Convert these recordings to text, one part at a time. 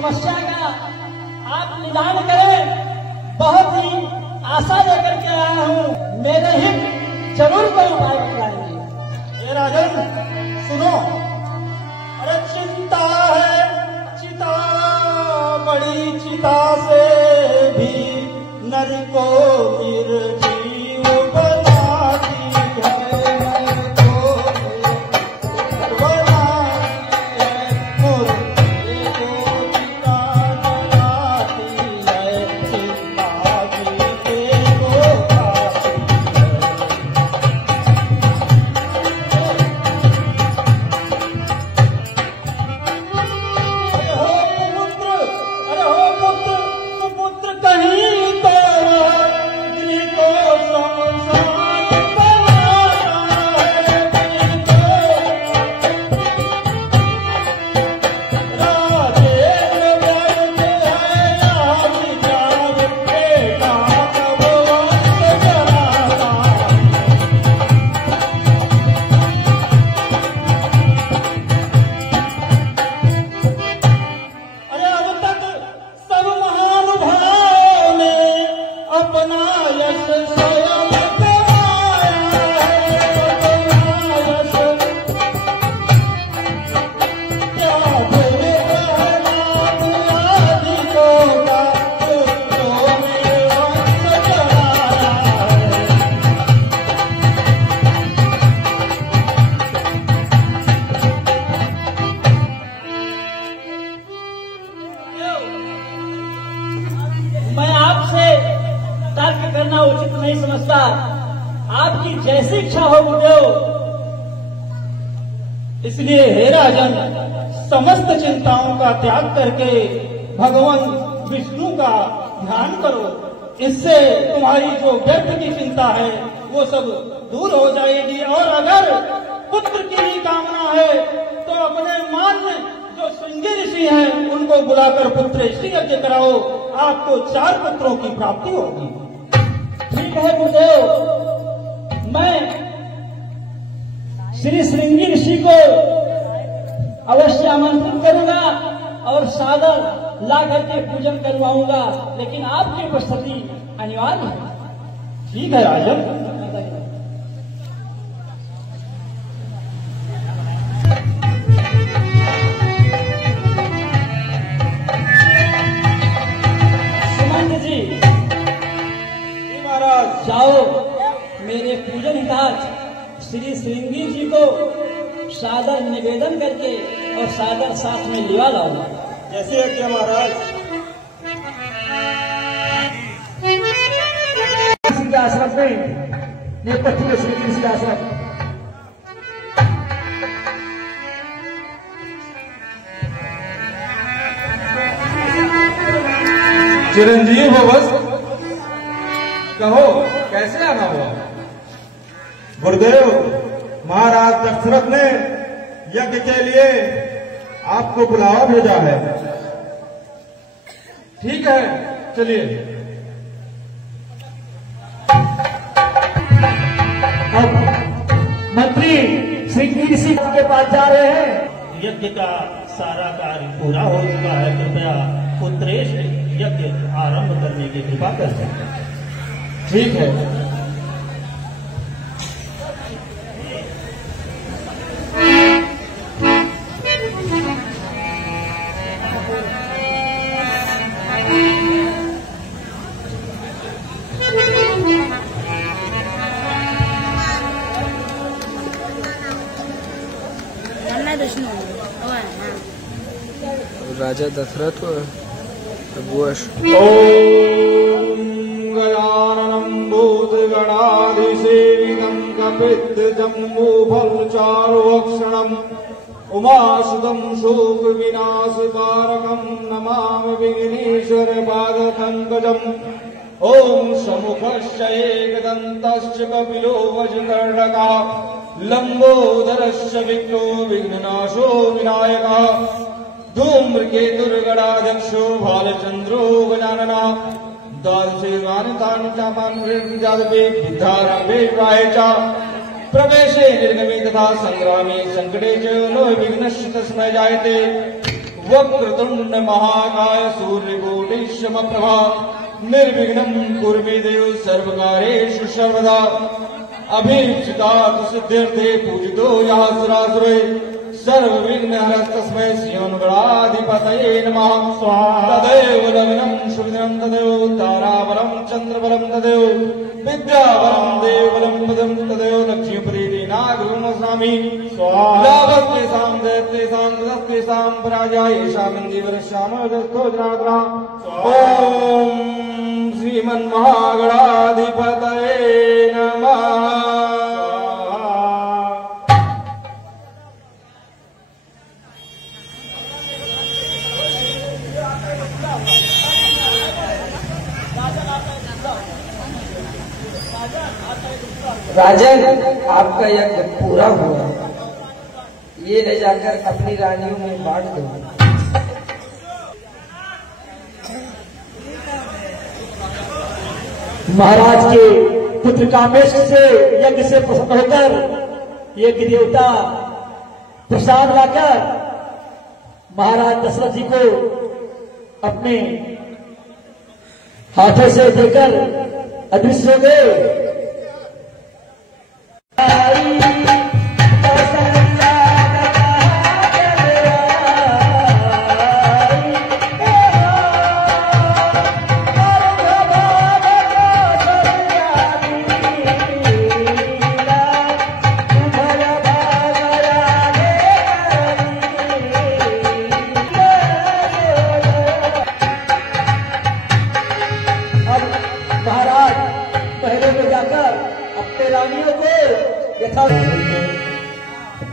समस्या का आप निदान करें। बहुत ही आशा लेकर के आया हूँ, मेरे हित जरूर कोई उपाय बताएंगे। ये राजन सुनो, अरे चिंता है चिता, बड़ी चिता से भी नर को निर्जीव बनाती है, नर को बनाती है, मुर्दे को चिता जलाती है, चिता जीते को खाती है। अरे हो पुत्र सुपुत्र कहीं तो गृह को शमशान बनाता है, गृह को राजेंद्र व्यर्थ है या विचार, बेटा कब वंश चलाता है। अरे अब तक सब महानुभावों ने अपना यश स्वयं कमाया है, अपना यश क्या भूले प्रहलाद आदि को का पुत्रों में वंश चढ़ाया है। मैं आपसे तर्क करना उचित नहीं समझता। आपकी जैसी इच्छा हो गुरुदेव। इसलिए हे राजन, समस्त चिंताओं का त्याग करके भगवान विष्णु का ध्यान करो। इससे तुम्हारी जो व्यर्थ की चिंता है वो सब दूर हो जाएगी। और अगर पुत्र की ही कामना है तो अपने मान्य जो श्रृंगी ऋषि हैं उनको बुलाकर पुत्र ऋषि यज्ञ कराओ, आपको 4 पुत्रों की प्राप्ति होगी। ठीक है गुरुदेव, मैं श्री श्रृंगी ऋषि को अवश्य आमंत्रित करूंगा और सादर ला करके पूजन करवाऊंगा, लेकिन आपकी उपस्थिति अनिवार्य है। ठीक है राजन। सुमंत जी महाराज जाओ, मेरे पूजन हितार्थ श्री श्रृंगी जी को सादर निवेदन करके और सादर साथ में लिवा लाओ। जैसे कि महाराज किसी के आश्रम में नेपथ्य श्री किसी आश्रम चिरंजीव हो बस, कहो कैसे आना हुआ? गुरुदेव, महाराज दशरथ ने यज्ञ के लिए आपको बुलावा भेजा है। ठीक है, चलिए। अब मंत्री श्रृंगी ऋषि के पास जा रहे हैं। यज्ञ का सारा कार्य पूरा हो चुका है, कृपया पुत्रेश यज्ञ आरंभ करने की कृपा कर सकते हैं। ठीक है। राजा दशरथ बुआश ओम गजाननं भूतगणाधिसेवितं कपित्तजम्बूफलचारुभक्षणम् उमासुतं शोकविनाशकारकं नमामि विघ्नेश्वरपादपङ्कजम्। ओम समुखश्च एकदन्तश्च कपिलो वज्रकर्णकः लम्बोदरश्च विघ्नो विघ्ननाशो विनायकः धूम्रकेतुर्गणाध्यक्षो भालचन्द्रो गजाननः द्वादशेवानि चापान्जातवे बुद्धारम्भे विवाहे च प्रवेशे निर्गमे तथा संग्रामे संकटे च नो विघ्नस्य तस्मै जायते। वक्रतुंड महाकाय सूर्यकोटि समप्रभा निर्विघ्नं कुरु मे देव सर्वकार्येषु सर्वदा अभीप्सिता सिद्धिर्थे पूजितो यः सुरासुरे सर्वविघ्नहरस्तस्मै श्रीमन्गणाधिपतये नमः स्वाहा तदेव लग्नं शुभदिनं तदेव ताराबलं चन्द्रबलं तदेव विद्याबलं देवबलं पदं तदेव लक्ष्मीपति नागुणस्वामी स्वाहा लाभस्तेषां जयतेषां तदस्तेषां पराजया येषामिन्दीवरश्यामो जनार्दना ॐ श्रीमन्महागणाधिपतये नमः। राजन, आपका यज्ञ पूरा हुआ, ये ले जाकर अपनी रानियों में बांट दो। महाराज के पुत्र कामेश से यज्ञ से प्रसन्न होकर यज्ञ देवता प्रसाद लाकर महाराज दशरथ जी को अपने हाथों से देकर अदृश्य हो गए।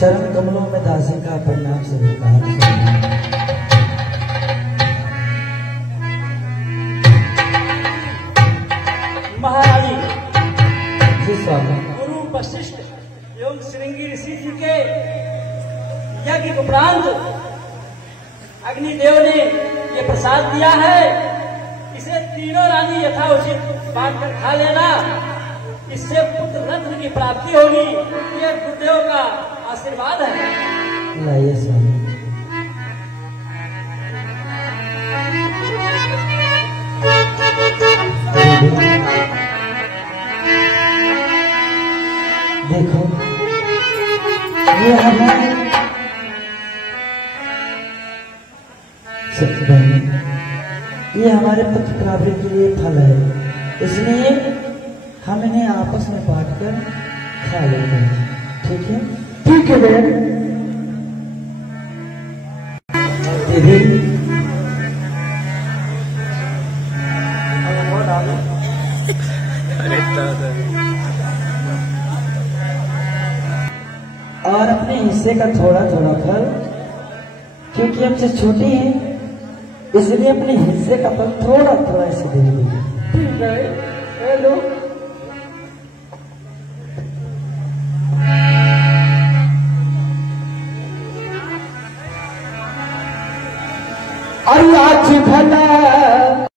चरण कमलों में दासी का प्रणाम स्वीकार। महारानी जी स्वागत। गुरु वशिष्ठ एवं श्रृंगी ऋषि जी के यज्ञ उपरांत अग्निदेव ने ये प्रसाद दिया है, इसे तीनों रानी यथाउचित बांट कर खा लेना, इससे पुत्र रत्न की प्राप्ति होगी। ये गुरुदेव का आशीर्वाद है। लाइए स्वामी। देखो, ये हमारे ये हमारे पुत्र प्राप्ति के लिए फल है, इसलिए हम इन्हें आपस में बांटकर खा लेते हैं। ठीक है? ठीक है बहन। दीदी और अपने हिस्से का थोड़ा थोड़ा फल, क्योंकि हमसे छोटी है इसलिए अपने हिस्से का फल थोड़ा थोड़ा इसे दे दीजिए। ठीक है? हेलो। आज भला